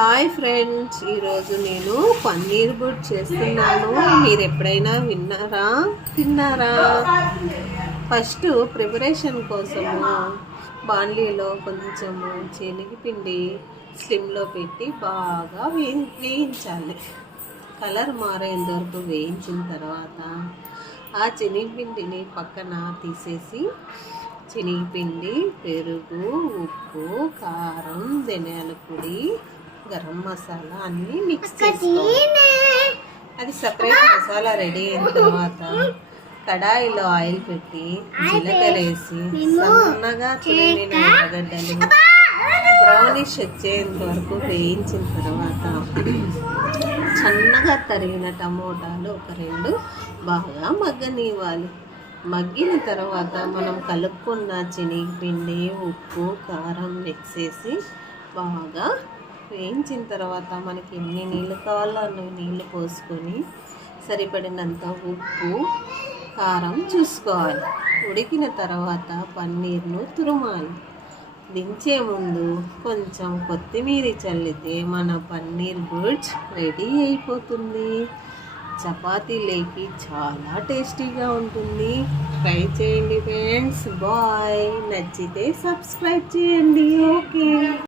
Hi friends, ఈరోజు నేను paneer boot చేస్తున్నాను. మీరు ఎప్పుడైనా తిన్నారా? ఫస్ట్ ప్రిపరేషన్ కోసము బాండ్లీలో కొంచెము శనగపిండి స్లిమ్లో పెట్టి బాగా వేయించాలి. కలర్ మారేంత వరకు వేయించిన తర్వాత ఆ శనగపిండిని పక్కన తీసేసి శనగపిండి, పెరుగు, ఉప్పు, కారం, ధనియాల పొడి, గరం మసాలా అన్నీ మిక్స్ చేసుకోవాలి. అది సపరేట్ మసాలా రెడీ అయిన తర్వాత కడాయిలో ఆయిల్ పెట్టి జీలకర్ర వేసి సన్నగా తురిమిన ఎర్రగడ్డలు బ్రౌనిష్ వచ్చేంత వరకు వేయించిన తర్వాత సన్నగా తరిగిన టమోటాలు ఒక 2 బాగా మగ్గనివ్వాలి. మగ్గిన తర్వాత మనం కలుపుకున్న శనగపిండి, ఉప్పు, కారం మిక్స్ చేసి బాగా వేయించిన తర్వాత మనకి ఎన్ని నీళ్ళు కావాలో అన్ని నీళ్ళు పోసుకొని సరిపడినంత ఉప్పు, కారం చూసుకోవాలి. ఉడికిన తర్వాత పన్నీర్ను తురుమాలి. దించే ముందు కొంచెం కొత్తిమీర చల్లితే మన పన్నీర్ బుర్జ్ రెడీ అయిపోతుంది. చపాతీలోకి చాలా టేస్టీగా ఉంటుంది. ట్రై చేయండి ఫ్రెండ్స్. బాయ్. నచ్చితే సబ్స్క్రైబ్ చేయండి. ఓకే.